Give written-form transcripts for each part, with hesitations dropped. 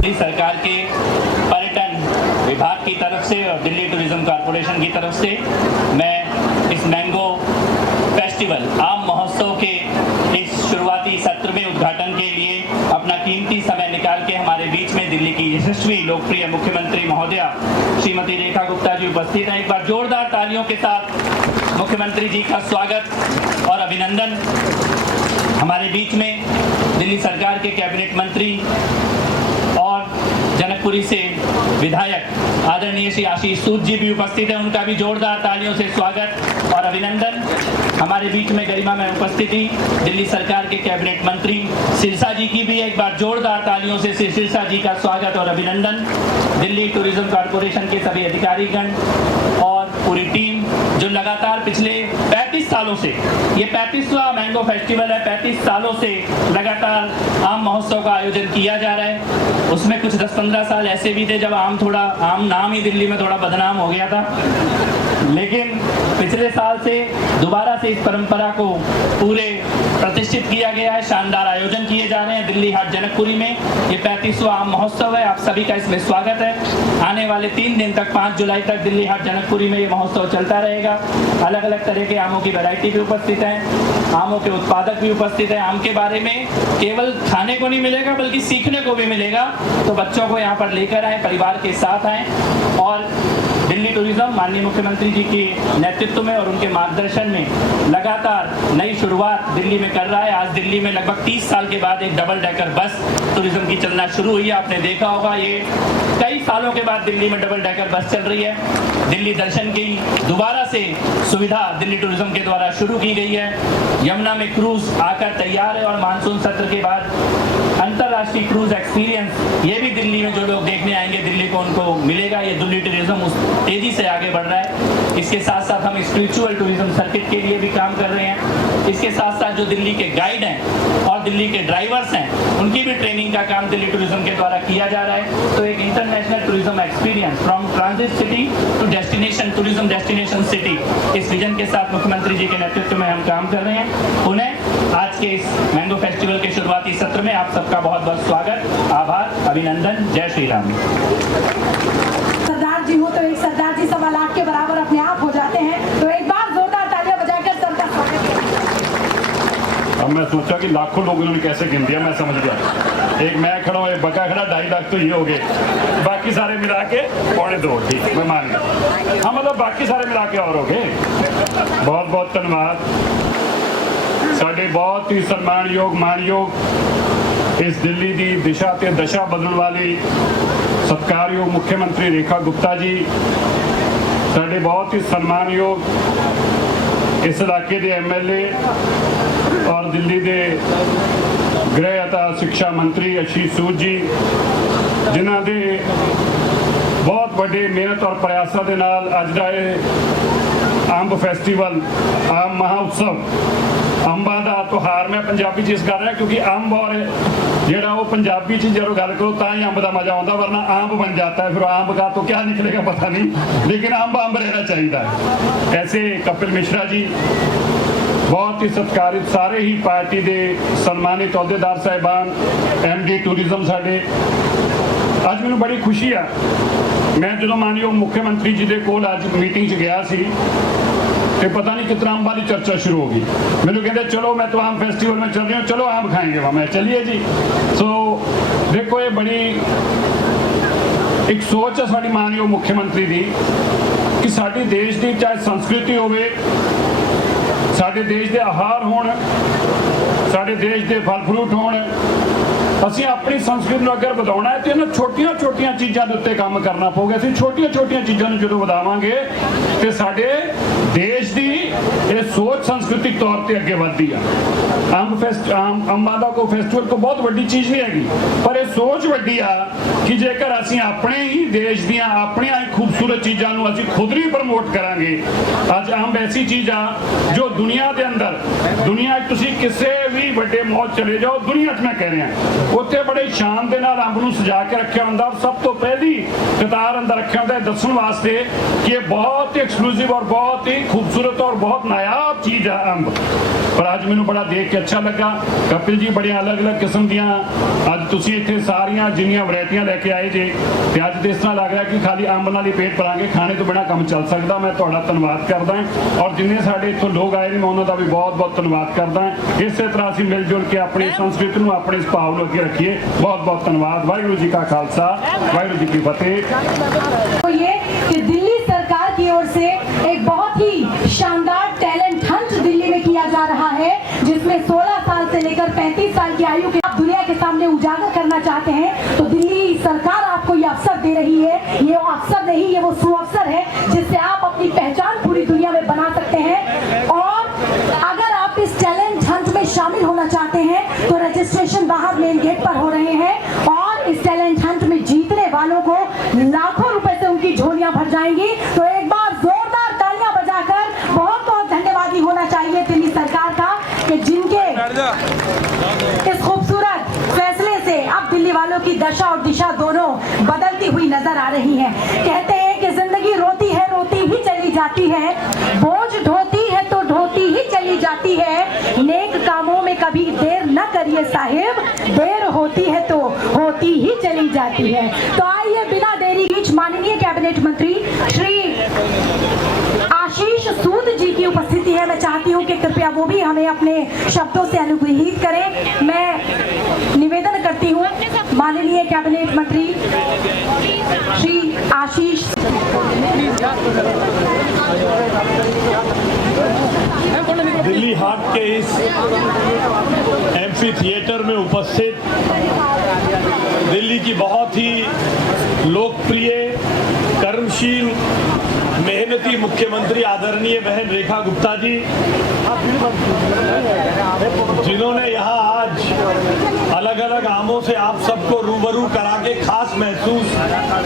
दिल्ली सरकार के पर्यटन विभाग की तरफ से और दिल्ली टूरिज्म कॉरपोरेशन की तरफ से मैं इस मैंगो फेस्टिवल आम महोत्सव के इस शुरुआती सत्र में उद्घाटन के लिए अपना कीमती समय निकाल के हमारे बीच में दिल्ली की यशस्वी लोकप्रिय मुख्यमंत्री महोदया श्रीमती रेखा गुप्ता जी उपस्थित हैं। एक बार जोरदार तालियों के साथ मुख्यमंत्री जी का स्वागत और अभिनंदन। हमारे बीच में दिल्ली सरकार के कैबिनेट मंत्री और जनकपुरी से विधायक आदरणीय श्री आशीष सूद जी भी उपस्थित हैं, उनका भी जोरदार तालियों से स्वागत और अभिनंदन। हमारे बीच में गरिमा में उपस्थिति दिल्ली सरकार के कैबिनेट मंत्री सिरसा जी की भी एक बार जोरदार तालियों से सिरसा जी का स्वागत और अभिनंदन। दिल्ली टूरिज्म कॉरपोरेशन के सभी अधिकारीगण और पूरी टीम जो लगातार पिछले 35 सालों से, ये 35वां मैंगो फेस्टिवल है, 35 सालों से लगातार आम महोत्सव का आयोजन किया जा रहा है। उसमें कुछ 10-15 साल ऐसे भी थे जब आम नाम ही दिल्ली में थोड़ा बदनाम हो गया था, लेकिन पिछले साल से दोबारा से इस परंपरा को पूरे प्रतिष्ठित किया गया है। शानदार आयोजन किए जा रहे हैं दिल्ली हाट जनकपुरी में। ये 35वां आम महोत्सव है, आप सभी का इसमें स्वागत है। आने वाले 3 दिन तक 5 जुलाई तक दिल्ली हाट जनकपुरी में ये महोत्सव चलता रहेगा। अलग अलग तरह के आमों की वैरायटी भी उपस्थित है, आमों के उत्पादक भी उपस्थित है। आम के बारे में केवल खाने को नहीं मिलेगा बल्कि सीखने को भी मिलेगा, तो बच्चों को यहाँ पर लेकर आए, परिवार के साथ आए। और दिल्ली टूरिज्म माननीय मुख्यमंत्री जी के नेतृत्व में और उनके मार्गदर्शन में लगातार नई शुरुआत दिल्ली में कर रहा है। आज दिल्ली में लगभग 30 साल के बाद एक डबल डेकर बस टूरिज्म की चलना शुरू हुई है। आपने देखा होगा ये कई सालों के बाद दिल्ली में डबल डेकर बस चल रही है। दिल्ली दर्शन की दोबारा से सुविधा दिल्ली टूरिज्म के द्वारा शुरू की गई है। यमुना में क्रूज आकर तैयार है और मानसून सत्र के बाद अंतर्राष्ट्रीय क्रूज एक्सपीरियंस ये भी दिल्ली में जो लोग देखने आएंगे दिल्ली को उनको मिलेगा। ये दिल्ली टूरिज्म उस तेजी से आगे बढ़ रहा है। इसके साथ साथ हम स्पिरिचुअल टूरिज्म सर्किट के लिए भी काम कर रहे हैं। इसके साथ साथ जो दिल्ली के गाइड हैं और दिल्ली के ड्राइवर्स हैं उनकी भी ट्रेनिंग का काम दिल्ली टूरिज्म के द्वारा किया जा रहा है। तो एक international tourism experience from transit city to destination tourism destination city, इस विजन के साथ मुख्यमंत्री जी के नेतृत्व में हम काम कर रहे हैं। उन्हें आज के इस मैंगो फेस्टिवल के शुरुआती सत्र में आप सबका बहुत बहुत स्वागत, आभार, अभिनंदन। जय श्री राम। सरदार जी हो तो एक सरदार जी 1.25 लाख के बराबर अपने आप हो जाते हैं, तो एक बार जोरदार तालियां बजाकर सबका स्वागत करें। अब मैं सोचा कि लाखों लोग इन्होंने कैसे गिन दिया, मैं समझ गया। एक मैं खड़ा हूँ, एक बका खड़ा, 2.5 लाख तो ये हो गए, बाकी सारे मिला के 2.25। ठीक, मैं मान गया। हाँ, मतलब बाकी सारे मिला के और हो गए। बहुत बहुत धन्यवाद। साढ़े बहुत ही सम्मानयोग मानयोग इस दिल्ली की दिशा ते दशा बदलने वाली सत्कारयोग मुख्यमंत्री रेखा गुप्ता जी, साढ़े बहुत ही सम्मानयोग इस इलाके के MLA और दिल्ली के गृह अता शिक्षा मंत्री आशीष सूद जी, जिन्हों के बहुत बड़े मेहनत और प्रयासों के नाल अज का अंब फेस्टिवल आम महोत्सव अंबा का त्योहार मैं पंजाबी च इस कर रहा क्योंकि अंब और जेड़ा वो पंजाबी च जो गल करो तो ही अंब का मजा आता, वरना आंब बन जाता है। फिर आंब का तो क्या निकलेगा पता नहीं, लेकिन अंब अंब रहना चाहिए। ऐसे कपिल मिश्रा जी बहुत ही सत्कारित, सारे ही पार्टी के सन्मानित अहुदेदार साहिबान, MD टूरिज्म साडे। अज मैनूं बड़ी खुशी है, मैं जो मानयोग मुख्यमंत्री जी के कोल अज मीटिंग च गया सी तो पता नहीं कितना अंबा की चर्चा शुरू होगी। मैंने कहते चलो मैं तो आम फेस्टिवल में चल रही हूँ, चलो आम खाएंगे वहाँ। मैं चलिए जी। सो देखो ये बड़ी एक सोच है साड़ी मानयोग मुख्यमंत्री की कि साड़ी देश की चाहे संस्कृति होवे, साडे देश के आहार होण, साडे देश के फल फ्रूट होण, ਅਸੀਂ अपनी संस्कृति ਨੂੰ अगर ਵਧਾਉਣਾ है तो ਇਹਨਾਂ छोटिया छोटिया चीज़ों के उत्ते काम करना पਊਗਾ। ਅਸੀਂ छोटिया छोटिया चीज़ों ਨੂੰ ਜਦੋਂ ਵਧਾਵਾਂਗੇ तो साडे देश की ये सोच सांस्कृतिक तौर पर अगे बढ़ती है। अंबां दा कोई फेस्टिवल को बहुत वड्डी चीज़ नहीं हैगी, पर यह सोच वड्डी आ कि जेकर असीं अपने ही देश दियां अपनियां ही खूबसूरत चीज़ों को असीं खुद ही प्रमोट करांगे। अज अंब ऐसी चीज़ आ जो दुनिया के अंदर, दुनिया तुसीं किसी भी वड्डे मॉल चले जाओ, दुनिया मैं कह रहा उत्थे बड़े शान के नाल अंब नूं सजा के रखा हुंदा। सब तो पहली कतार अंदर रखे होंगे दसन वास्ते कि ये बहुत ही एक्सक्लूसिव और बहुत ही खूबसूरत और बहुत नायाब चीज़ है अंब। पर अज मैनू बड़ा देख के अच्छा लगा। कपिल जी बड़िया अलग अलग किस्म दियाँ अज तुसीं इत्थे सारियां जिन्नियां वैरायटियां लैके आए जे ते अज तो इस तरह लग रहा कि खाली अंब नाल ही पेट भरांगे, खाने तो बिना काम चल सकता। मैं तुहाडा धन्नवाद करदा और जिन्ने साडे इत्थों लोग आए ने मैं उन्हां दा भी बहुत बहुत धन्नवाद करदा। इस तरह असीं मिल जुल के अपनी संस्कृति नूं अपने इस भाव नूं अगे रखिए। बहुत बहुत धन्नवाद। वाहिगुरू जी का खालसा, वाहिगुरू जी की फतेह। तो ये कि दिल्ली सरकार की ओर से एक बहुत ही शानदार टैलेंट हंट दिल्ली में किया जा रहा है, जिसमें 16 साल से लेकर 35 साल की आयु के आप दुनिया के सामने उजागर करना चाहते हैं तो दिल्ली सरकार आपको ये अवसर दे रही है। ये अवसर नहीं, ये वो सुअवसर है जिससे आप अपनी पहचान पूरी दुनिया में बना सकते हैं। और अगर आप इस टैलेंट हंट में शामिल होना चाहते हैं तो रजिस्ट्रेशन बाहर मेन गेट पर हो रहे हैं और इस टैलेंट हंट में जीतने वालों को लाखों रुपए से उनकी झोलियां भर जाएंगी। तो एक बार जोरदार तालियां बजाकर बहुत बहुत धन्यवादी होना चाहिए दिल्ली सरकार का कि जिनके इस खूबसूरत फैसले से अब दिल्ली वालों की दशा और दिशा दोनों बदलती हुई नजर आ रही है। कहते हैं कि जिंदगी रोती है रोती ही चली जाती है, बोझ ढोती है तो ढोती ही चली जाती है, नेक कामों में कभी देर न करिए साहिब, देर होती है तो होती ही चली जाती है। तो आइए बिना देरी बीच माननीय कैबिनेट मंत्री श्री आशीष सूद जी की उपस्थिति है। मैं चाहती हूँ कि कृपया वो भी हमें अपने शब्दों से अनुग्रहित करें। मैं निवेदन करती हूँ माननीय कैबिनेट मंत्री श्री आशीष। दिल्ली हाट के इस एम्फी थिएटर में उपस्थित दिल्ली की बहुत ही लोकप्रिय, कर्मशील, मेहनती मुख्यमंत्री आदरणीय बहन रेखा गुप्ता जी, जिन्होंने यहाँ आज अलग अलग आमों से आप सबको रूबरू करा के खास महसूस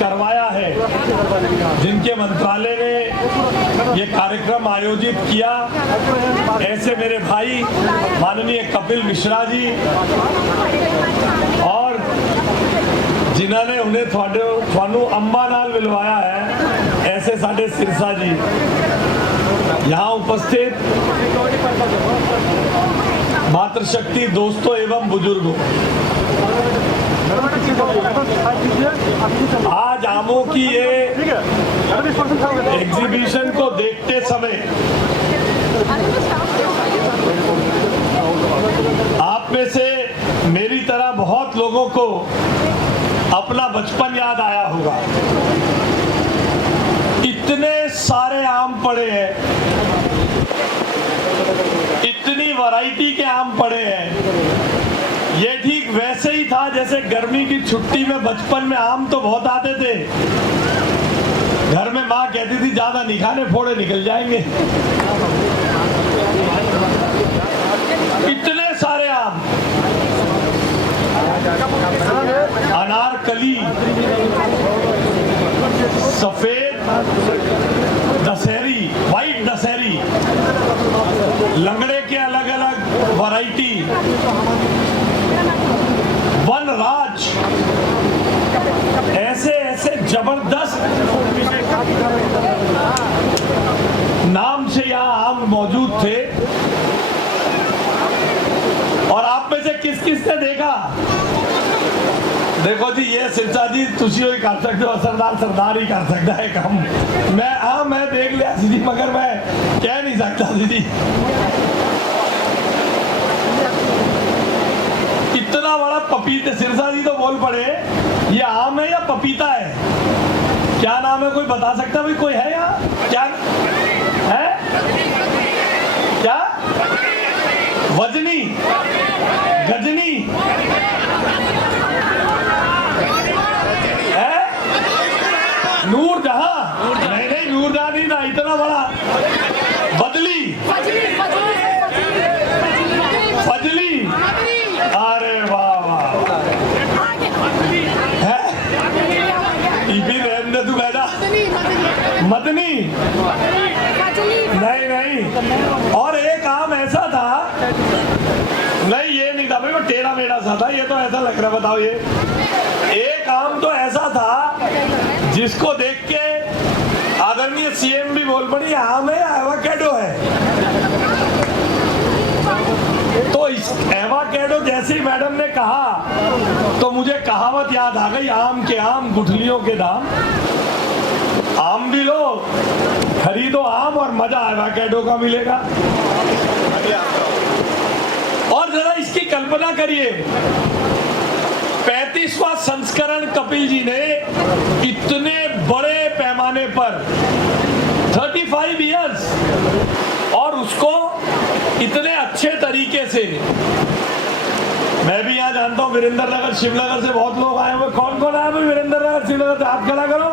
करवाया है, जिनके मंत्रालय ने ये कार्यक्रम आयोजित किया, ऐसे मेरे भाई माननीय कपिल मिश्रा जी और जिन्होंने उन्हें थानू अंबा नाल मिलवाया है, ऐसे साडे सिरसा जी, यहाँ उपस्थित मातृशक्ति दोस्तों एवं बुजुर्गों, आज आमों की ये एग्जीबिशन को देखते समय आप में से मेरी तरह बहुत लोगों को अपना बचपन याद आया होगा। इतने सारे आम पड़े हैं, इतनी वैरायटी के आम पड़े हैं। ये ठीक वैसे ही था जैसे गर्मी की छुट्टी में बचपन में आम तो बहुत आते थे, घर में माँ कहती थी ज्यादा नहीं खाने, फोड़े निकल जाएंगे। इतने सारे आम, अनारकली, सफेद दशहरी, व्हाइट दशहरी, लंगड़े के अलग अलग वैरायटी, वनराज, ऐसे ऐसे जबरदस्त नाम से यहाँ आम मौजूद थे। और आप में से किस किस ने देखा? देखो जी, ये सिरसा जी तुसी ही कर सकते हो, सरदार ही कर सकता है काम। मैं देख लिया दीदी, मगर मैं कह नहीं सकता दीदी। इतना बड़ा पपीते, सिरसा जी तो बोल पड़े, ये आम है या पपीता है? क्या नाम है, कोई बता सकता है? भाई कोई है यहाँ? क्या है? क्या? वजनी, गजनी है? नूरजहां? नहीं, नूरजहां नहीं ना, इतना बड़ा। बदली, फजली, अरे वाह वाह, है? टीपी रहने तू बैठा। मदनी, नहीं। और एक आम ऐसा था, नहीं ये नहीं था भाई, वो टेढ़ा मेढ़ा सा था, ये तो ऐसा लग रहा, बताओ। ये एक आम तो ऐसा था जिसको देख के आदरणीय सीएम भी बोल पड़ी आम है एवोकेडो है। तो इस एवोकेडो जैसे ही मैडम ने कहा तो मुझे कहावत याद आ गई, आम के आम गुठलियों के दाम। आम भी लो, खरीदो आम और मजा एवोकेडो का मिलेगा। और जरा इसकी कल्पना करिए, 35वां संस्करण कपिल जी ने इतने बड़े पैमाने पर 35 इयर्स और उसको इतने अच्छे तरीके से, मैं भी यहाँ जानता हूँ वीरेंद्र नगर शिवनगर से बहुत लोग आए हुए। कौन कौन आए हुए वीरेंद्र नगर शिवनगर से? हाथ खड़ा करो।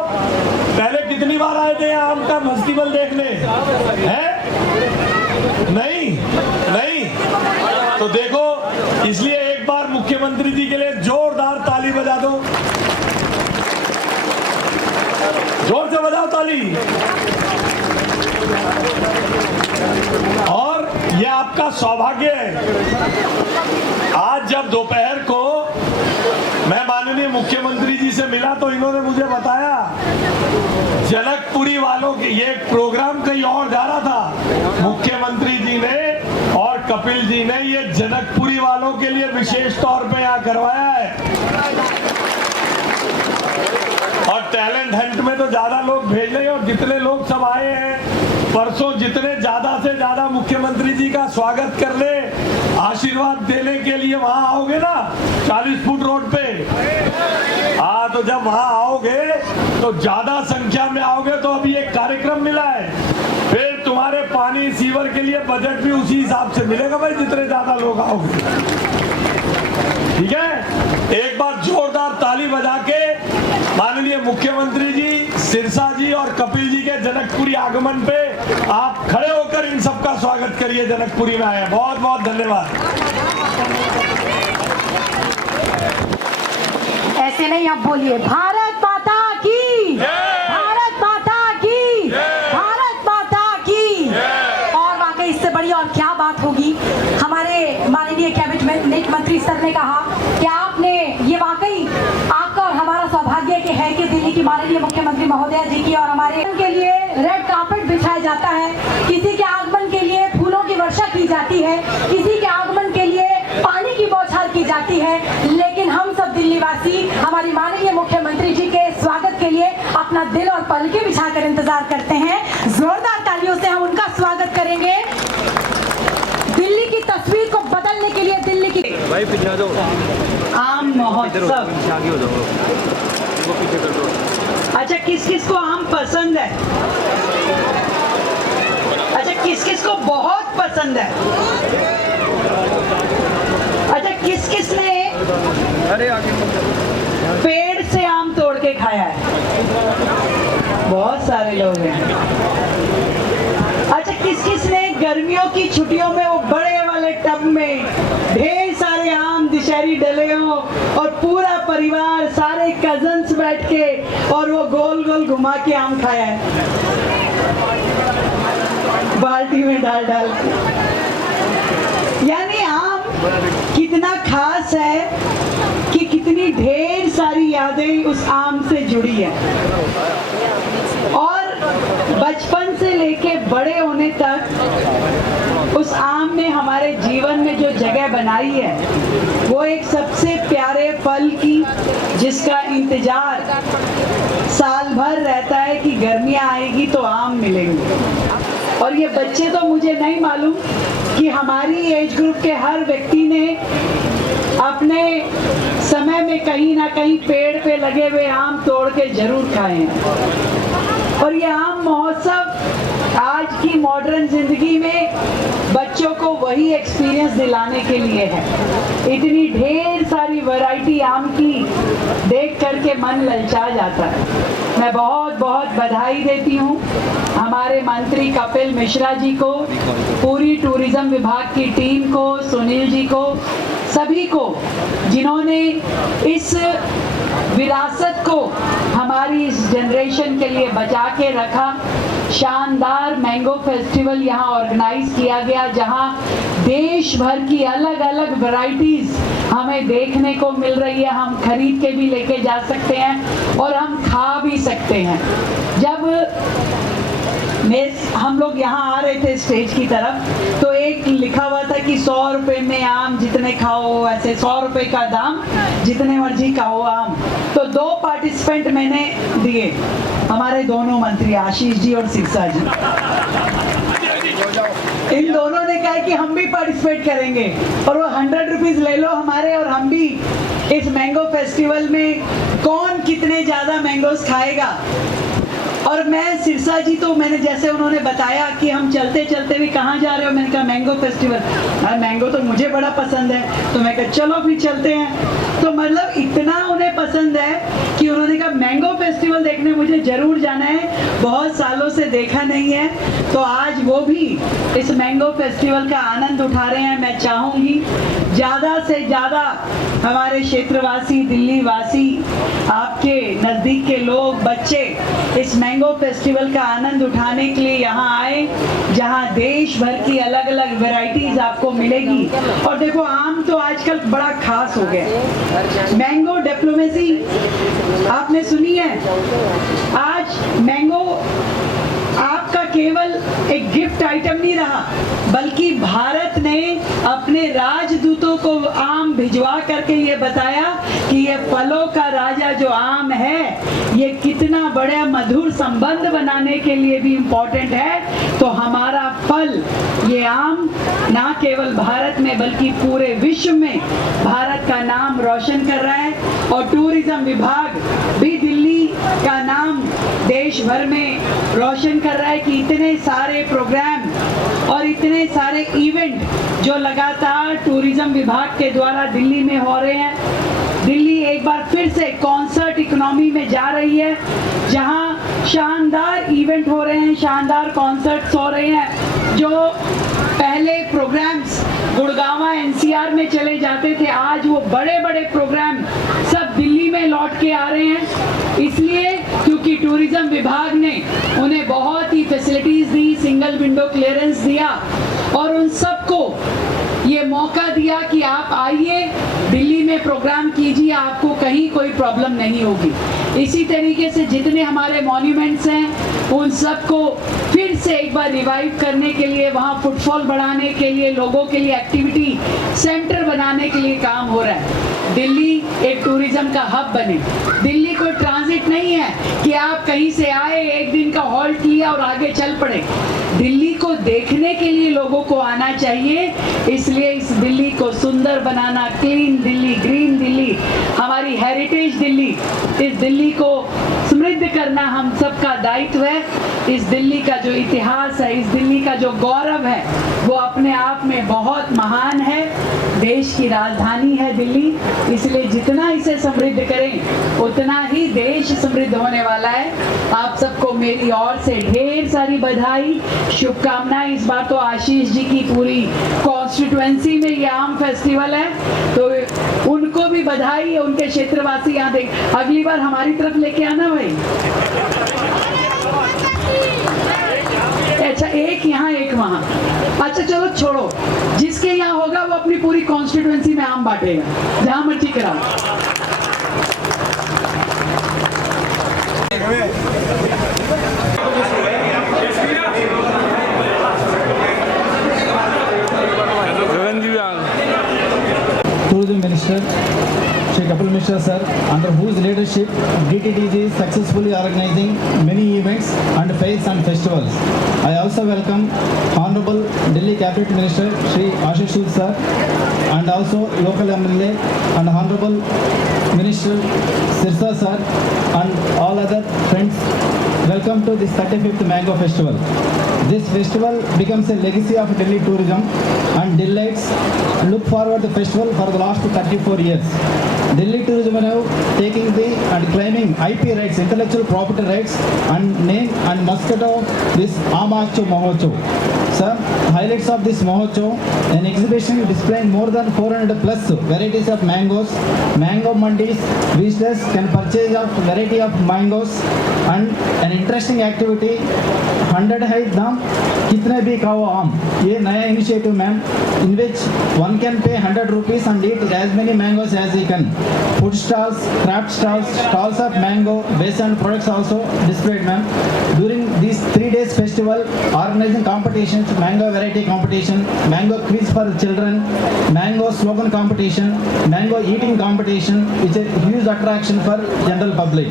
पहले कितनी बार आए थे आम का फेस्टिवल देखने? हैं? नहीं नहीं। तो देखो, इसलिए एक बार मुख्यमंत्री जी के लिए जोरदार ताली बजा दो, जोर से बजाओ ताली। और ये आपका सौभाग्य है। आज जब दोपहर को मैं माननीय मुख्यमंत्री जी से मिला तो इन्होंने मुझे बताया जनकपुरी वालों के ये प्रोग्राम कहीं और जा रहा था, मुख्यमंत्री जी ने और कपिल जी ने ये जनकपुरी वालों के लिए विशेष तौर पे यहाँ करवाया है। और टैलेंट हंट में तो ज्यादा लोग भेज रहे हैं और जितने लोग सब आए हैं परसों, जितने ज्यादा से ज्यादा मुख्यमंत्री जी का स्वागत करने, आशीर्वाद देने के लिए वहां आओगे ना 40 फुट रोड पे, हाँ, तो जब वहां आओगे तो ज्यादा संख्या में आओगे तो अभी एक कार्यक्रम मिला है, फिर तुम्हारे पानी सीवर के लिए बजट भी उसी हिसाब से मिलेगा भाई, जितने ज्यादा लोग आओगे। ठीक है, एक बार जोरदार ताली बजा के माननीय मुख्यमंत्री जी, सिरसा जी और कपिल जी के जनकपुरी आगमन पे आप खड़े होकर इन सबका स्वागत करिए। जनकपुरी में आए, बहुत बहुत धन्यवाद। ऐसे नहीं, आप बोलिए भारत माता की, भारत माता की, भारत माता की। और वाकई इससे बड़ी और क्या बात होगी। हमारे माननीय कैबिनेट मंत्री सर ने कहा कि आपने ये वाकई आपका और हमारा सौभाग्य के है कि दिल्ली की माननीय मुख्यमंत्री महोदया जी की और हमारे के लिए रेड कार्पेट बिछाया जाता है, किसी के आगमन के लिए फूलों की वर्षा की जाती है, किसी के आगमन के लिए पानी की बौछार की जाती है, लेकिन हम सब दिल्ली वासी हमारी माननीय मुख्यमंत्री जी के स्वागत के लिए अपना दिल और पलके बिछाकर इंतजार करते हैं। जोरदार तालियों से हम उनका स्वागत करेंगे। दिल्ली की तस्वीर को बदलने के लिए दिल्ली की आम महोत्सव। अच्छा, किस किस को आम पसंद है? अच्छा, किस किस को बहुत पसंद है? अच्छा, किस किस ने पेड़ से आम तोड़ के खाया है? बहुत सारे लोग हैं। अच्छा, किस किस ने गर्मियों की छुट्टियों में वो बड़े वाले टब में ढेर सारे आम दिशहरी डले हों और पूरा परिवार, सारे कजन्स बैठ के और वो गोल गोल घुमा के आम खाया है, बाल्टी में डाल डाल के। यानी आम कितना खास है कि कितनी ढेर सारी यादें उस आम से जुड़ी है। और बचपन से लेके बड़े होने तक उस आम ने हमारे जीवन में जो जगह बनाई है वो एक सबसे प्यारे फल की, जिसका इंतजार साल भर रहता है कि गर्मियाँ आएगी तो आम मिलेंगे। और ये बच्चे तो मुझे नहीं मालूम कि हमारी एज ग्रुप के हर व्यक्ति ने अपने समय में कहीं ना कहीं पेड़ पे लगे हुए आम तोड़ के जरूर खाए हैं। और ये आम महोत्सव आज की मॉडर्न जिंदगी में बच्चों को वही एक्सपीरियंस दिलाने के लिए है। इतनी ढेर सारी वैरायटी आम की देख करके मन ललचा जाता है। मैं बहुत बहुत बधाई देती हूँ हमारे मंत्री कपिल मिश्रा जी को, पूरी टूरिज्म विभाग की टीम को, सुनील जी को, सभी को, जिन्होंने इस विरासत को हमारी इस जनरेशन के लिए बचा के रखा। शानदार मैंगो फेस्टिवल यहाँ ऑर्गेनाइज किया गया, जहाँ देश भर की अलग अलग वैरायटीज हमें देखने को मिल रही है। हम खरीद के भी लेके जा सकते हैं और हम खा भी सकते हैं। जब हम लोग यहाँ आ रहे थे स्टेज की तरफ, तो एक लिखा हुआ था कि 100 रुपए में आम जितने खाओ, ऐसे 100 रुपए का दाम जितने मर्जी खाओ आम। तो 2 पार्टिसिपेंट मैंने दिए, हमारे दोनों मंत्री आशीष जी और सिरसा जी। इन दोनों ने कहा कि हम भी पार्टिसिपेट करेंगे और वो 100 रुपीज ले लो हमारे, और हम भी इस मैंगो फेस्टिवल में कौन कितने ज्यादा मैंगोस खाएगा। और मैं सिरसा जी, तो मैंने जैसे उन्होंने बताया कि हम चलते चलते भी कहाँ जा रहे हो, मैंने कहा मैंगो फेस्टिवल। मैंगो तो मुझे बड़ा पसंद है, तो मैं कहा चलो भी चलते हैं। तो मतलब इतना उन्हें पसंद है कि उन्होंने कहा मैंगो फेस्टिवल देखने मुझे जरूर जाना है, बहुत सालों से देखा नहीं है। तो आज वो भी इस मैंगो फेस्टिवल का आनंद उठा रहे हैं। मैं चाहूँगी ज़्यादा से ज़्यादा हमारे क्षेत्रवासी, दिल्ली वासी, आपके नज़दीक के लोग, बच्चे इस मैंगो फेस्टिवल का आनंद उठाने के लिए यहाँ आए, जहाँ देश भर की अलग अलग वैरायटीज आपको मिलेगी। और देखो आम तो आजकल बड़ा खास हो गया। मैंगो डिप्लोमेसी आपने सुनी है। आज मैंगो आपका केवल एक गिफ्ट आइटम नहीं रहा, बल्कि भारत ने अपने राजदूतों को आम भिजवा करके ये बताया कि ये फलों का राजा जो आम है, ये कितना बड़ा मधुर संबंध बनाने के लिए भी इम्पोर्टेंट है। तो हमारा फल, ये आम, ना केवल भारत में बल्कि पूरे विश्व में भारत का नाम रोशन कर रहा है। और टूरिज्म विभाग भी दिल्ली का नाम देश भर में रोशन कर रहा है कि इतने सारे प्रोग्राम और इतने सारे इवेंट जो लगातार टूरिज्म विभाग के द्वारा दिल्ली में हो रहे हैं। दिल्ली एक बार फिर से कॉन्सर्ट इकोनॉमी में जा रही है, जहां शानदार इवेंट हो रहे हैं, शानदार कॉन्सर्ट्स हो रहे हैं। जो पहले प्रोग्राम्स गुड़गांव एनसीआर में चले जाते थे, आज वो बड़े बड़े प्रोग्राम सब दिल्ली में लौट के आ रहे हैं। इसलिए क्योंकि टूरिज्म विभाग ने उन्हें बहुत ही फैसिलिटीज दी, सिंगल विंडो क्लियरेंस दिया और उन सबको ये मौका दिया कि आप आइए दिल्ली में प्रोग्राम कीजिए, आपको कहीं कोई प्रॉब्लम नहीं होगी। इसी तरीके से जितने हमारे मॉन्यूमेंट्स हैं उन सबको फिर से एक बार रिवाइव करने के लिए, वहाँ फुटफॉल बढ़ाने के लिए, लोगों के लिए एक्टिविटी सेंटर बनाने के लिए काम हो रहा है। दिल्ली एक टूरिज्म का हब बने। दिल्ली कोई ट्रांजिट नहीं है कि आप कहीं से आए, एक दिन का हॉल्ट लिया और आगे चल पड़े। दिल्ली को देखने के लिए लोगों को आना चाहिए। इसलिए इस दिल्ली को सुंदर बनाना, क्लीन दिल्ली, ग्रीन दिल्ली, हमारी हेरिटेज दिल्ली, इस दिल्ली को समृद्ध करना हम सबका दायित्व है। इस दिल्ली का जो इतिहास है, इस दिल्ली का जो गौरव है, वो अपने आप में बहुत महान है। देश की राजधानी है दिल्ली, इसलिए जितना इसे समृद्ध करें उतना ही देश समृद्ध होने वाला है। आप सबको मेरी ओर से ढेर सारी बधाई, शुभकामनाएं। इस बार तो आशीष जी की पूरी कॉन्स्टिट्यूएंसी में ये आम फेस्टिवल है, तो उनको भी बधाई, उनके क्षेत्रवासी यहाँ देख। अगली बार हमारी तरफ लेके आना भाई। अच्छा, एक यहाँ एक वहाँ। अच्छा चलो छोड़ो, जिसके यहाँ होगा वो अपनी पूरी कॉन्स्टिट्यूएंसी में आम बांटेगा, जहाँ मर्जी कराओ। Tourism Minister Shri Kapil Mishra sir, under whose leadership DTDC is successfully organizing many events and fairs and festivals. I also welcome Honorable Delhi Cabinet Minister Shri Ashish sir, and also local MLA and Honorable Minister Sirsa sir and all other friends. Welcome to this 35th Mango Festival. This festival becomes a legacy of Delhi tourism and delights look forward the festival for the last 34 years. Delhi tourism now taking the and claiming IP rights, intellectual property rights and name and mosquito this Amacho Mahocho. Sir, highlights of this Mohocho, an exhibition displaying more than 400 plus varieties of mangoes. Mango mandis, visitors can purchase a variety of mangoes, and an interesting activity, 100 है दाम कितने भी खाओ आम, ये नया initiative ma'am, in which one can pay 100 rupees and eat as many mangoes as he can. Food stalls, craft stalls, stalls of mango, based on products also displayed ma'am. During these 3 days festival, organizing competitions, mango variety competition, mango quiz for children, mango slogan competition, mango eating competition, which is a huge attraction for general public.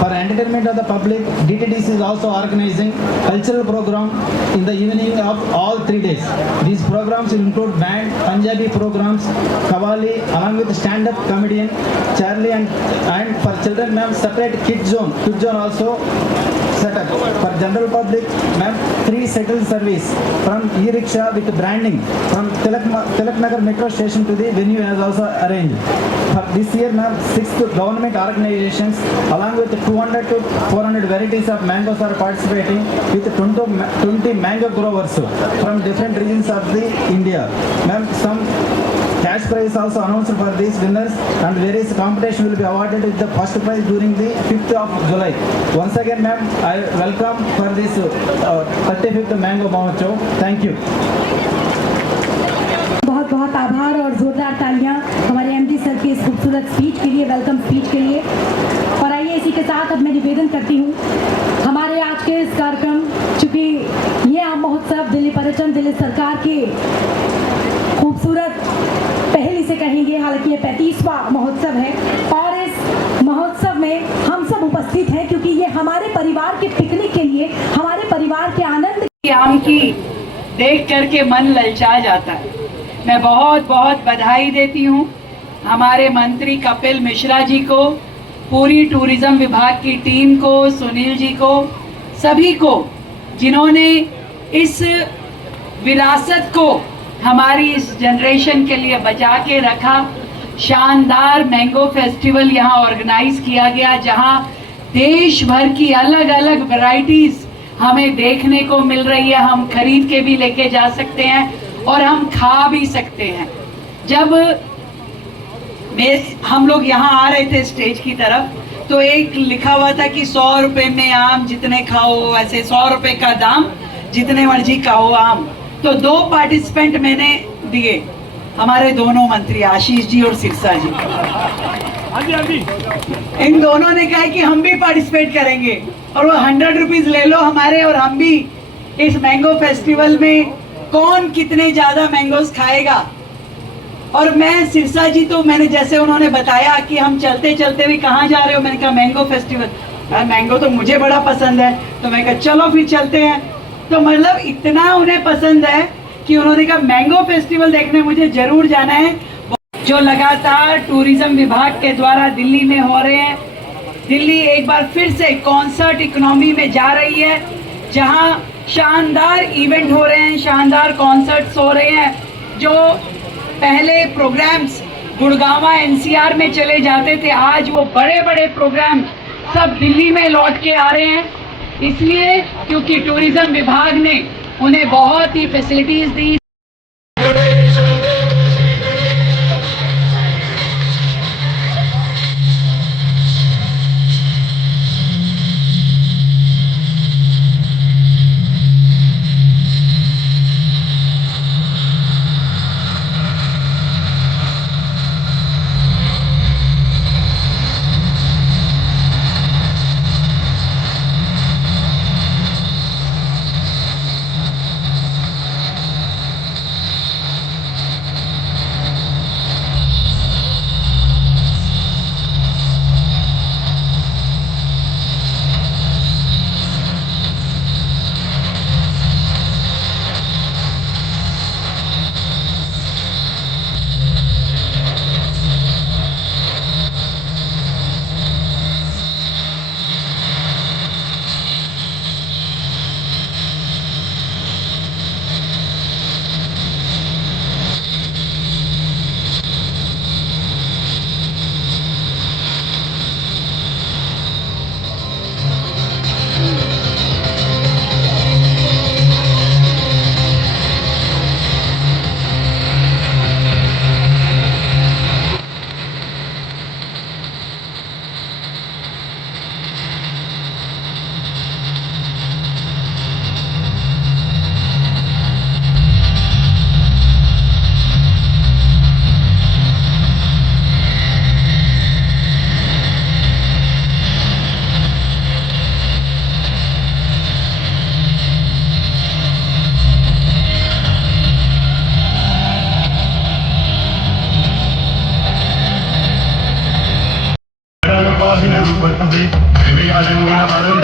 For entertainment of the public, DTDC is also organizing cultural program in the evening of all 3 days. These programs will include band, Punjabi programs, Qawwali, along with stand-up comedian Charlie, and for children, ma'am, separate kids zone. Kids zone also set up. For general public, ma'am, 3 shuttle service from e-rickshaw with branding from Tilak Nagar metro station to the venue has also arranged. For this year, ma'am, 6 government organizations along with 200 to 400 varieties of mangoes are participating with 20 mango growers from different regions of the India. Ma'am, some cash prize also announced for these winners, and various competition will be awarded with the first prize during the 5th of July. Once again, ma'am, I welcome for this 35th Mango Mohocho. Thank you. बहुत बहुत आभार और जोरदार तालियां हमारे MD sir की इस खूबसूरत स्पीच के लिए, वेलकम स्पीच के लिए। और आइए इसी के साथ अब मैं निवेदन करती हूँ हमारे आज के इस कार्यक्रम, चूँकि ये आम महोत्सव दिल्ली पर्यटन दिल्ली सरकार के खूबसूरत पहली से कहेंगे, हालांकि ये 35वां महोत्सव है और इस महोत्सव में हम सब उपस्थित हैं क्योंकि ये हमारे परिवार के पिकनिक के लिए, हमारे परिवार के आनंद आम की देख करके मन ललचा जाता है। मैं बहुत बहुत बधाई देती हूँ हमारे मंत्री कपिल मिश्रा जी को, पूरी टूरिज्म विभाग की टीम को, सुनील जी को, सभी को जिन्होंने इस विरासत को हमारी इस जनरेशन के लिए बचा के रखा। शानदार मैंगो फेस्टिवल यहाँ ऑर्गेनाइज किया गया जहाँ देश भर की अलग अलग वैरायटीज हमें देखने को मिल रही है। हम खरीद के भी लेके जा सकते हैं और हम खा भी सकते हैं। जब हम लोग यहाँ आ रहे थे स्टेज की तरफ तो एक लिखा हुआ था कि 100 रुपए में आम जितने खाओ, ऐसे 100 रुपए का दाम जितने मर्जी खाओ आम। तो 2 पार्टिसिपेंट मैंने दिए, हमारे दोनों मंत्री आशीष जी और सिरसा जी। इन दोनों ने कहा कि हम भी पार्टिसिपेट करेंगे और वो 100 रुपीज ले लो हमारे, और हम भी इस मैंगो फेस्टिवल में कौन कितने ज्यादा मैंगोस खाएगा। और मैं सिरसा जी, तो मैंने जैसे उन्होंने बताया कि हम चलते चलते भी कहाँ जा रहे हो, मैंने कहा मैंगो फेस्टिवल। मैंगो तो मुझे बड़ा पसंद है, तो मैं कहा चलो फिर चलते हैं। तो मतलब इतना उन्हें पसंद है कि उन्होंने कहा मैंगो फेस्टिवल देखने मुझे जरूर जाना है, जो लगातार टूरिज्म विभाग के द्वारा दिल्ली में हो रहे हैं। दिल्ली एक बार फिर से कॉन्सर्ट इकोनॉमी में जा रही है, जहां शानदार इवेंट हो रहे हैं, शानदार कॉन्सर्ट्स हो रहे हैं। जो पहले प्रोग्राम्स गुड़गांव एनसीआर में चले जाते थे, आज वो बड़े बड़े प्रोग्राम सब दिल्ली में लौट के आ रहे हैं। इसलिए क्योंकि टूरिज्म विभाग ने उन्हें बहुत ही फैसिलिटीज दी।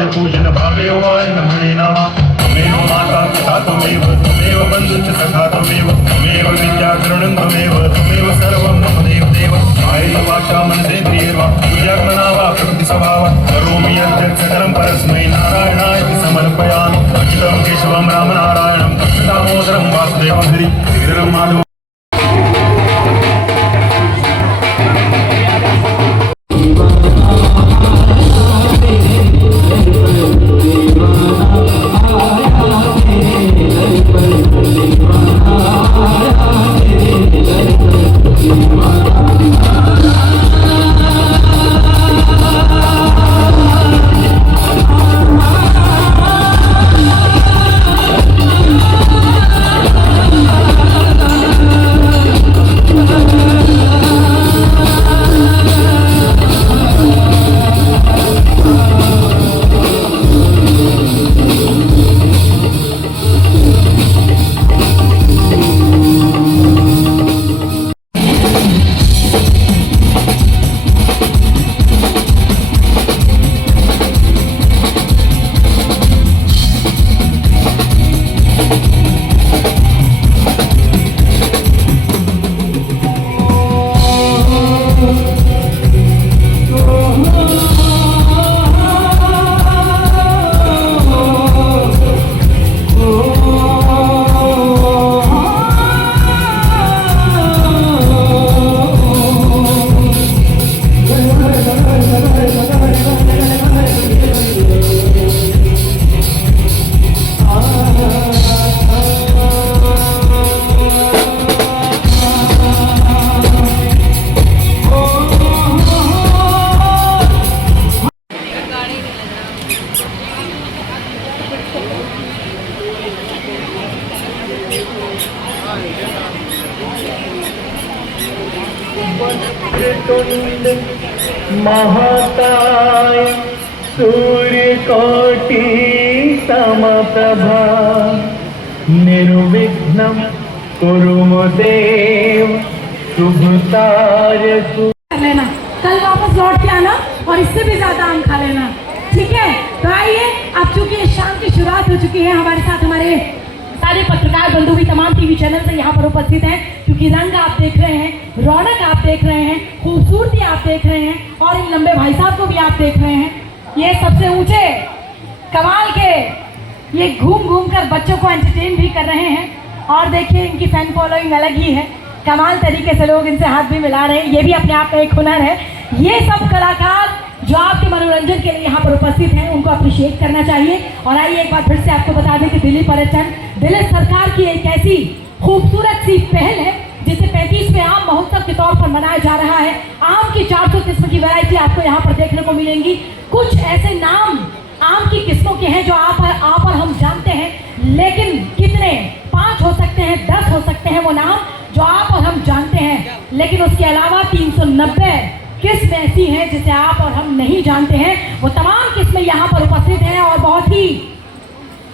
पूजन भाव्योवाय नमणे नमः त्वमेव माता पिता त्वमेव त्वमेव बन्धुश्च सखा त्वमेव त्वमेव विद्या करुणं त्वमेव सर्वं मम देव कायेन वाचा मनसेन्द्रियैर्वा पूजाकरणा वा प्रकृतिस्वभावा करोमि यद्यत् सकलं परस्मै नारायणाय समर्पयामि अच्युतं केशवं रामनारायणं दामोदरं वासुदेवं गिरिधरं माधवं वक्रतुंड महाकाय सूर्यकोटि समप्रभा निर्विघ्नं कुरु देव शुभकार्य कर लेना, कल वापस लौट के आना और इससे भी ज्यादा आम खा लेना, ठीक है? तो आइए, अब चूंकि इस शाम की शुरुआत हो चुकी है, हमारे साथ हमारे सारे पत्रकार बंधु भी तमाम टीवी चैनल से यहाँ पर उपस्थित हैं, क्योंकि रंग आप देख रहे हैं, रौनक आप देख रहे हैं, खूबसूरती आप देख रहे हैं और इन लंबे भाई साहब को भी आप देख रहे हैं। ये सबसे ऊंचे कमाल के ये घूम घूम कर बच्चों को एंटरटेन भी कर रहे हैं और देखिए इनकी फैन फॉलोइंग अलग ही है, कमाल तरीके से लोग इनसे हाथ भी मिला रहे हैं, ये भी अपने आप में एक हुनर है। ये सब कलाकार जो आपके मनोरंजन के लिए यहाँ पर उपस्थित हैं उनको अप्रिशिएट करना चाहिए। और आइए एक बार फिर से आपको बता दें कि दिल्ली पर्यटन दिल्ली सरकार की एक ऐसी खूबसूरत सी पहल है जिसे 35वें आम महोत्सव के तौर पर मनाया जा रहा है। आम की 400 किस्म की वैरायटी आपको यहाँ पर देखने को मिलेंगी। कुछ ऐसे नाम आम की किस्मों के हैं जो आप और हम जानते हैं, लेकिन कितने 5 हो सकते हैं, 10 हो सकते हैं वो नाम जो आप और हम जानते हैं, लेकिन उसके अलावा 390 किस्म ऐसी हैं जिसे आप और हम नहीं जानते हैं। वो तमाम किस्में यहाँ पर उपस्थित हैं और बहुत ही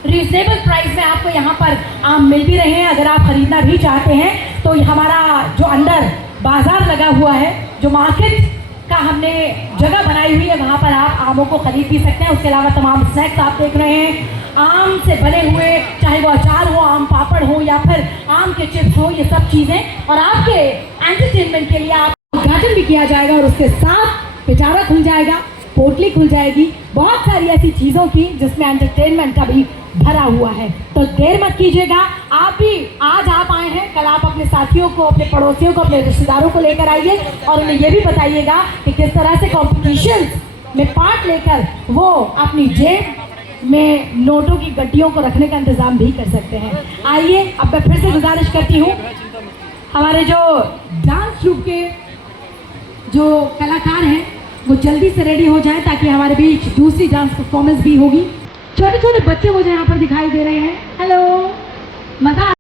रीजनेबल प्राइस में आपको यहाँ पर आम मिल भी रहे हैं। अगर आप खरीदना भी चाहते हैं तो हमारा जो अंदर बाजार लगा हुआ है, जो मार्केट का हमने जगह बनाई हुई है, वहाँ पर आप आमों को खरीद भी सकते हैं। उसके अलावा तमाम स्नैक्स आप देख रहे हैं, आम से बने हुए, चाहे वो अचार हो, आम पापड़ हो या फिर आम के चिप्स हो, ये सब चीज़ें। और आपके एंटरटेनमेंट के लिए आप उद्घाटन भी किया जाएगा और उसके साथ पिटारा खुल जाएगा, पोटली खुल जाएगी, बहुत सारी ऐसी चीज़ों की जिसमें एंटरटेनमेंट का भी भरा हुआ है। तो देर मत कीजिएगा, आप भी आज आप आए हैं, कल आप अपने साथियों को, अपने पड़ोसियों को, अपने रिश्तेदारों को लेकर आइए और उन्हें ये भी बताइएगा कि किस तरह से कॉम्पिटिशन में पार्ट लेकर वो अपनी जेब में नोटों की गड्डियों को रखने का इंतजाम भी कर सकते हैं। आइए, अब मैं फिर से गुजारिश करती हूँ हमारे जो डांस ग्रुप के जो कलाकार हैं वो जल्दी से रेडी हो जाए ताकि हमारे बीच दूसरी डांस परफॉर्मेंस भी होगी। छोटे छोटे बच्चे मुझे यहाँ पर दिखाई दे रहे हैं। हेलो, मजा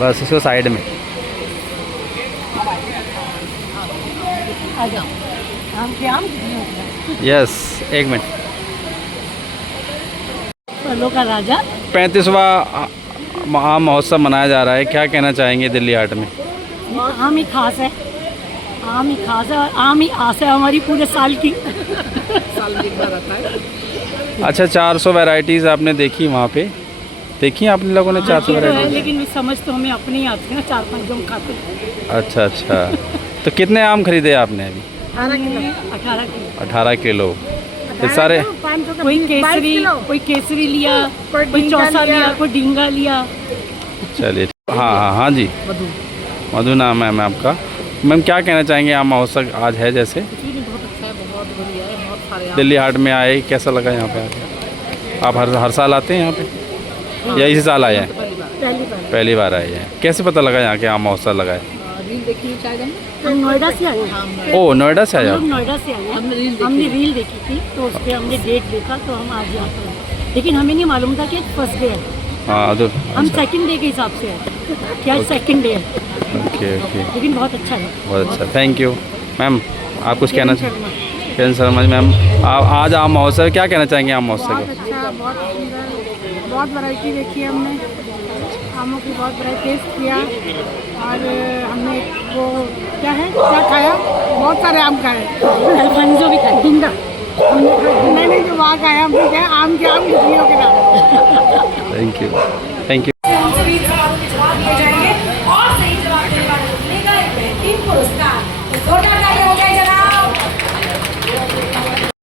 बस इसको साइड में। यस, एक मिनट। फलों का राजा 35वां आम महोत्सव मनाया जा रहा है, क्या कहना चाहेंगे दिल्ली हाट में? आम ही खास है, आम ही खास है और आम ही आस है हमारी पूरे साल की। अच्छा, 400 वैरायटीज़ आपने देखी वहाँ पे? देखी आपने लोगों ने 400 तो है, वैरायटीज़? लेकिन समझ तो हमें अपनी ही आती है ना, 4-5 जो हम खाते हैं। अच्छा अच्छा। तो कितने आम खरीदे आपने अभी? 18 किलो। 18 किलो। ये सारे कोई केसरी लिया, कोई चौसा लिया, कोई डींगा लिया। चलिए। हाँ हाँ हाँ जी, मधु नाम है मैम आपका। मैम क्या कहना चाहेंगे, आम महोत्सव आज है जैसे? बहुत अच्छा है, बहुत बढ़िया है, बहुत सारे दिल्ली हाट में आए, कैसा लगा यहाँ पे आके? आप हर साल आते हैं यहाँ पे या इसी साल आए हैं? पहली बार आए हैं। कैसे पता लगा यहाँ के आम महोत्सव लगा है? हम नोएडा से आए हैं। ओह, नोएडा से आए हम आप? लोग नोएडा से आए हैं। हमने रील देखी थी तो उस पर हमने डेट देखा तो हम आज यहाँ पर आए। लेकिन हमें नहीं मालूम था कि फर्स्ट डे है, हाँ तो हम सेकंड डे के हिसाब से आए क्या सेकंड डे है, ओके ओके, लेकिन बहुत अच्छा है। बहुत अच्छा, थैंक यू। मैम आप कुछ कहना चाहिए? किरण शर्मा जी मैम, आप आज आम महोत्सव क्या कहना चाहेंगे आम महोत्सव को? अच्छा, बहुत सुंदर, बहुत वैरायटी देखी हमने, आमों की बहुत वैरायटी टेस्ट किया और हमने वो क्या खाया, बहुत सारे आम खाए, अल्फांसो भी खाए, डिंगा हमने जो वहाँ खाया, हमने क्या आम के आम गुठलियों के नाम। Thank you, thank you. और सही जवाब देने वाले को मिलेगा एक बेहतरीन पुरस्कार। जोरदार तालियां हो जाए जनाब।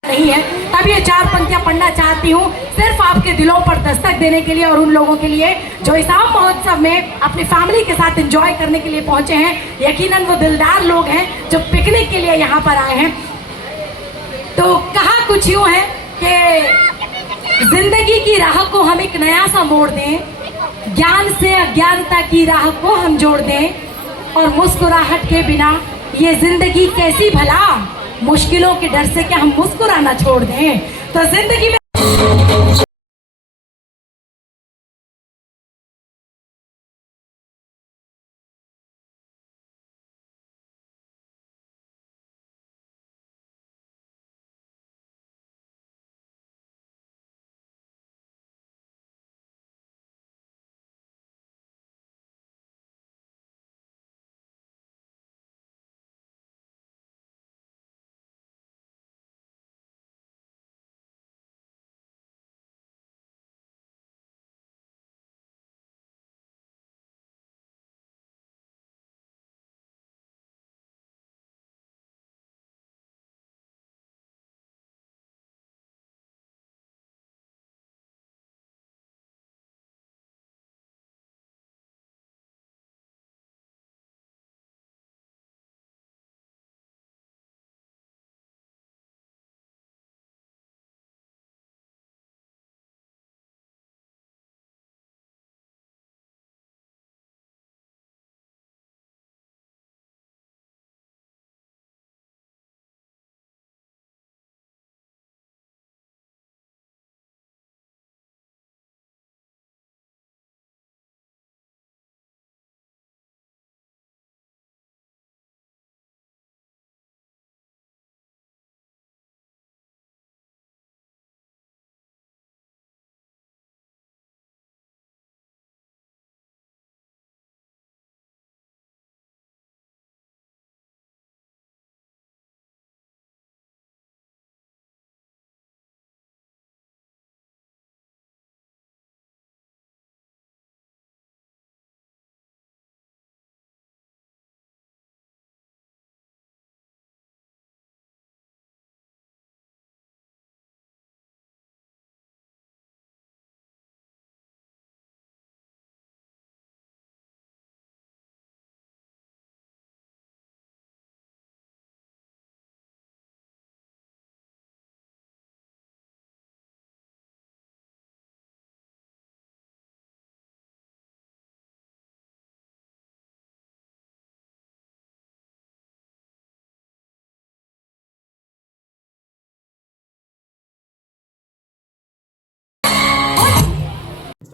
नहीं है, अब ये 4 पंक्तियां पढ़ना चाहती हूँ सिर्फ आपके दिलों पर दस्तक देने के लिए और उन लोगों के लिए जो इस आम महोत्सव में अपनी फैमिली के साथ एंजॉय करने के लिए पहुंचे हैं। यकीनन वो दिलदार लोग हैं जो पिकनिक के लिए यहाँ पर आए हैं। तो कहा कुछ यूँ है कि जिंदगी की राह को हम एक नया सा मोड़ दें, ज्ञान से अज्ञानता की राह को हम जोड़ दें और मुस्कुराहट के बिना ये जिंदगी कैसी भला, मुश्किलों के डर से क्या हम मुस्कुराना छोड़ दें। तो जिंदगी में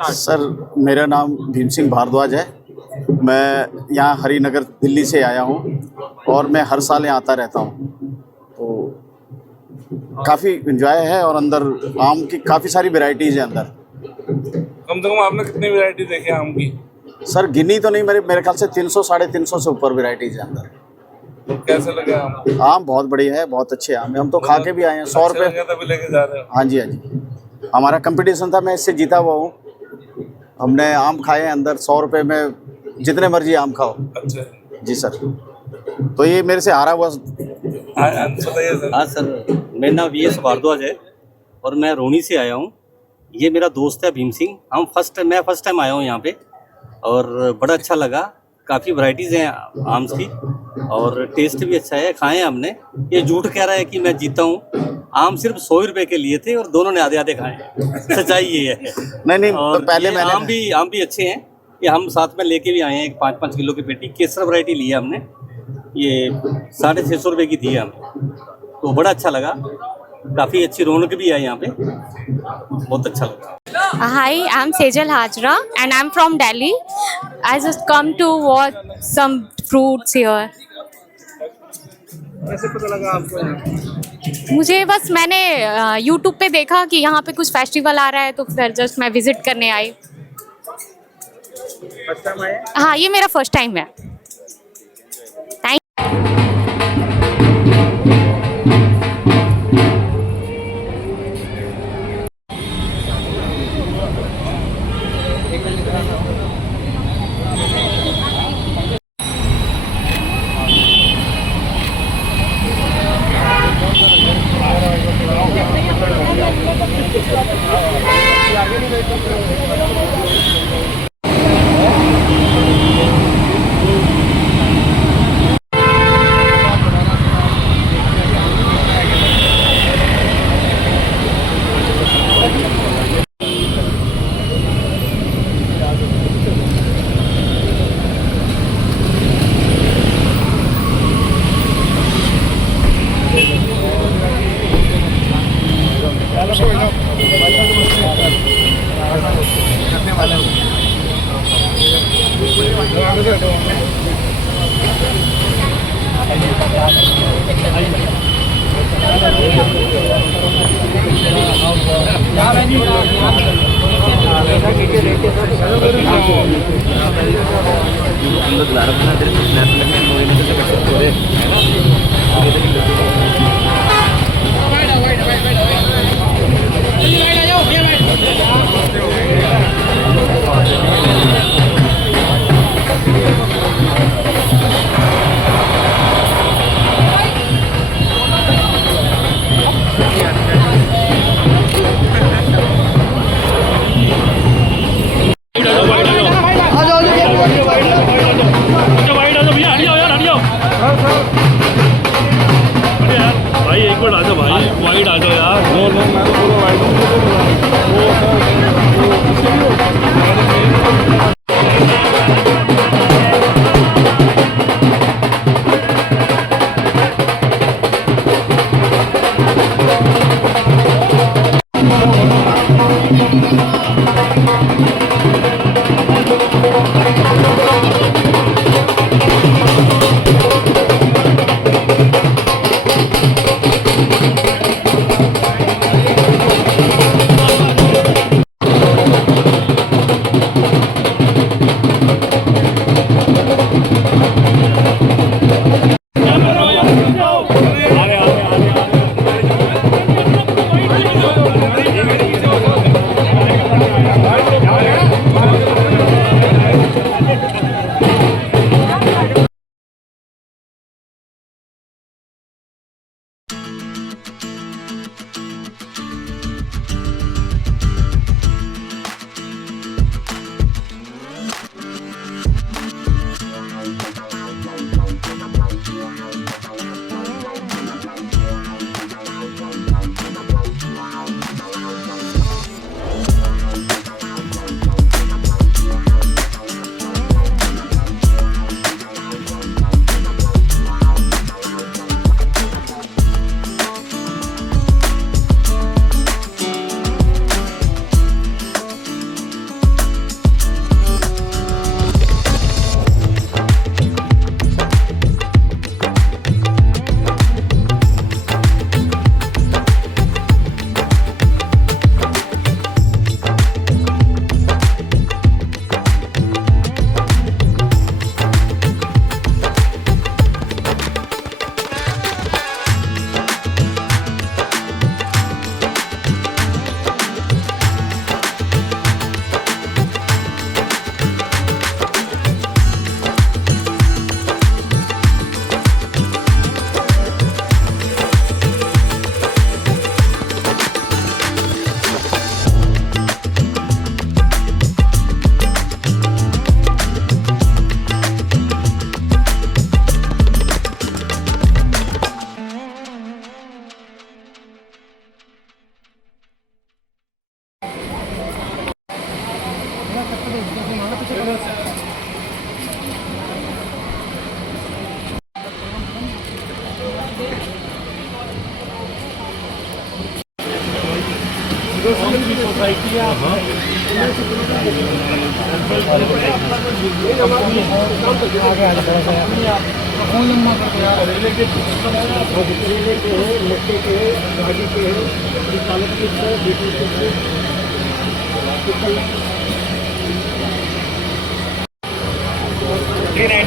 सर मेरा नाम भीम सिंह भारद्वाज है। मैं यहाँ हरिनगर दिल्ली से आया हूँ और मैं हर साल यहाँ आता रहता हूँ, तो काफ़ी एंजॉय है। और अंदर आम की काफ़ी सारी वैरायटीज़ है अंदर। कम से कम आपने कितनी वैरायटी देखे आम की? सर गिनी तो नहीं, मेरे ख्याल से 300 350 से ऊपर वैरायटीज़ है अंदर। तो कैसे लगे आम? आम बहुत बढ़िया है, बहुत अच्छे आम है। हम तो खा के भी आए हैं। 100 रुपये तभी लेके जा रहे हो? हाँ जी, हाँ जी। हमारा कंपटीशन था, मैं इससे जीता हुआ हूँ। हमने आम खाए हैं अंदर 100 रुपये में, जितने मर्जी आम खाओ। अच्छा जी सर, तो ये मेरे से हारा हुआ। बताइए सर। हाँ सर, मेरा नाम VS भारद्वाज है और मैं रोहनी से आया हूँ। ये मेरा दोस्त है भीम सिंह। मैं फर्स्ट टाइम आया हूँ यहाँ पे और बड़ा अच्छा लगा। काफ़ी वैरायटीज़ हैं आम्स की और टेस्ट भी अच्छा है। खाए हैं हमने। ये झूठ कह रहा है कि मैं जीता हूँ। आम सिर्फ 100 रुपये के लिए थे और दोनों ने आधे आधे खाए हैं। सच्चाई ये है। नहीं और तो पहले मैंने आम भी अच्छे हैं। ये हम साथ में लेके भी आए हैं। 5-5 किलो की पेटी केसर वैरायटी ली है हमने। ये 650 रुपये की थी हमें, तो बड़ा अच्छा लगा। काफ़ी अच्छी रौनक भी है यहाँ पे, बहुत अच्छा लगा। Hi, I'm Sejal Hajra and I'm from Delhi. I just come to watch some fruits here. कैसे पता लगा आपको? मुझे बस मैंने YouTube पे देखा कि यहाँ पे कुछ फेस्टिवल आ रहा है, तो फिर जस्ट मैं विजिट करने आई। फर्स्ट टाइम आए? हाँ, ये मेरा फर्स्ट टाइम है। भाई एक बार आ जाओ भाई, वाइड आ जाओ यार। नो मैं तो पूरा वाइड हूँ।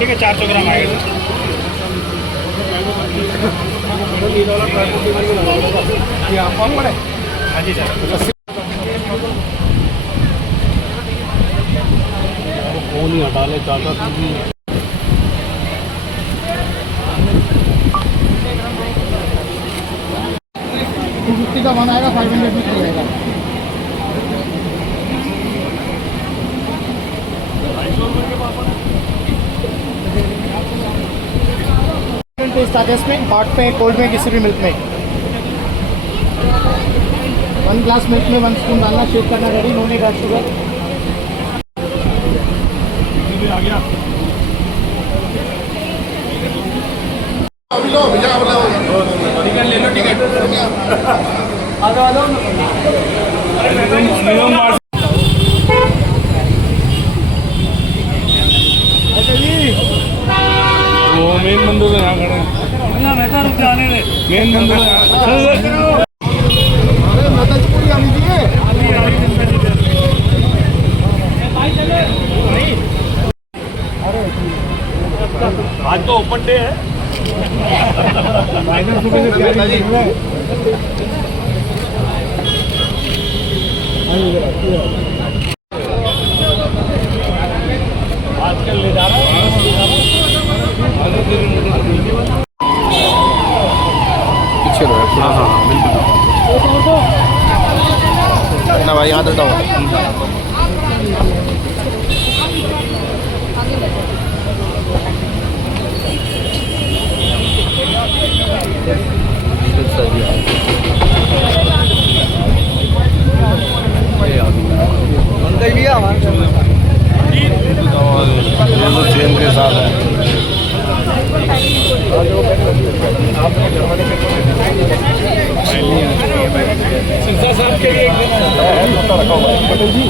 के 400 ग्राम आएगा। हाँ जी सर। फोन ही हटा ले चाचा तुम। का वन आएगा 500 में रहेगा। टेस्ट आता है इसमें, हॉट पे, कोल्ड में, किसी भी मिल्क में। 1 ग्लास मिल्क में 1 स्पून डालना, शेक करना, ready, no need add sugar. आ गया। ले लो टिकट। वो मेन मंदिर है, यहाँ खड़े हैं। मेन मंदिर है। आज तो ओपन डे है। आजकल ले जा रहा है पीछे। हाँ हाँ बिल्कुल ना भाई, यहाँ तो चेन के साथ है। सिरसा साहब के लिए रखा हुआ है पटेल जी।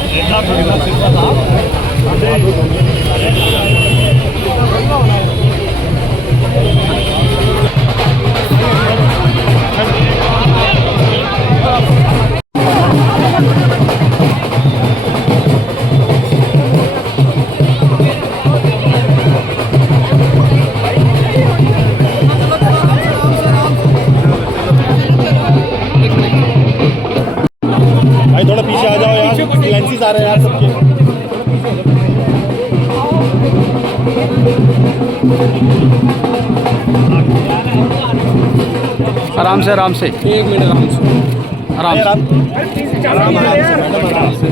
भाई थोड़ा पीछे आ जाओ यार, लेंसेज आ रहे हैं यार सबके। आराम से आराम से, 1 मिनट आराम से,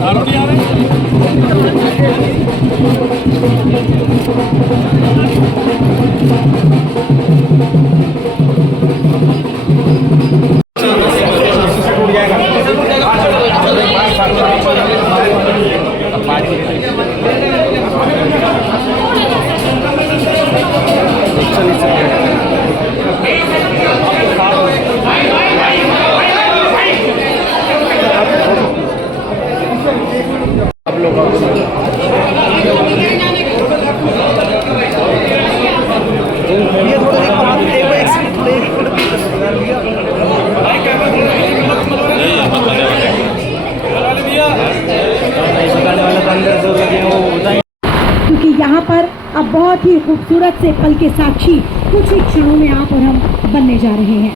आराम क्योंकि यहाँ पर अब बहुत ही खूबसूरत से पल के साक्षी कुछ ही क्षणों में आप और हम बनने जा रहे हैं।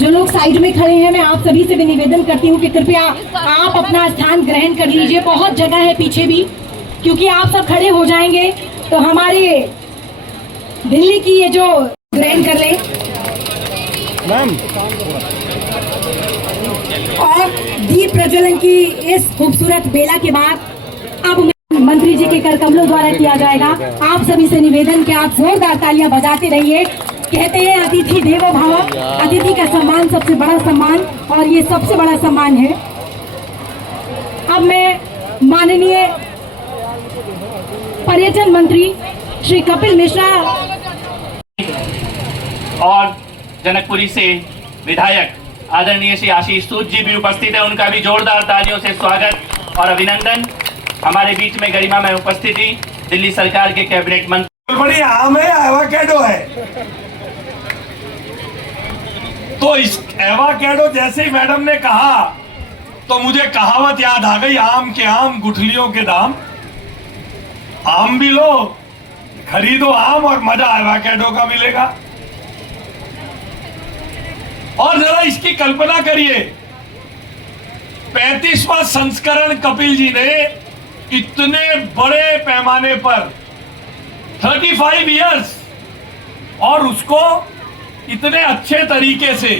जो लोग साइड में खड़े हैं, मैं आप सभी से भी निवेदन करती हूँ कि कृपया आप अपना स्थान ग्रहण कर लीजिए। बहुत जगह है पीछे भी, क्योंकि आप सब खड़े हो जाएंगे तो हमारे दिल्ली की ये जो ग्रहण कर लें मैम, और दीप प्रज्वलन की इस खूबसूरत बेला के बाद अब मंत्री जी के कर कमलों द्वारा किया जाएगा। आप सभी से निवेदन कि आप जोरदार तालियां बजाते रहिए। कहते हैं अतिथि देवो भव, अतिथि का सम्मान सबसे बड़ा सम्मान, और ये सबसे बड़ा सम्मान है। अब मैं माननीय पर्यटन मंत्री श्री कपिल मिश्रा और जनकपुरी से विधायक आदरणीय श्री आशीष सूद जी भी उपस्थित है, उनका भी जोरदार तालियों से स्वागत और अभिनंदन। हमारे बीच में गरिमा में उपस्थिति दिल्ली सरकार के कैबिनेट मंत्री। बड़ी आम है, एवोकेडो है। तो इस एवोकेडो जैसे ही मैडम ने कहा तो मुझे कहावत याद आ गई, आम के आम गुठलियों के दाम। आम भी लो, खरीदो आम और मजा एवोकेडो का मिलेगा। और जरा इसकी कल्पना करिए, 35वां संस्करण कपिल जी ने इतने बड़े पैमाने पर 35 इयर्स और उसको इतने अच्छे तरीके से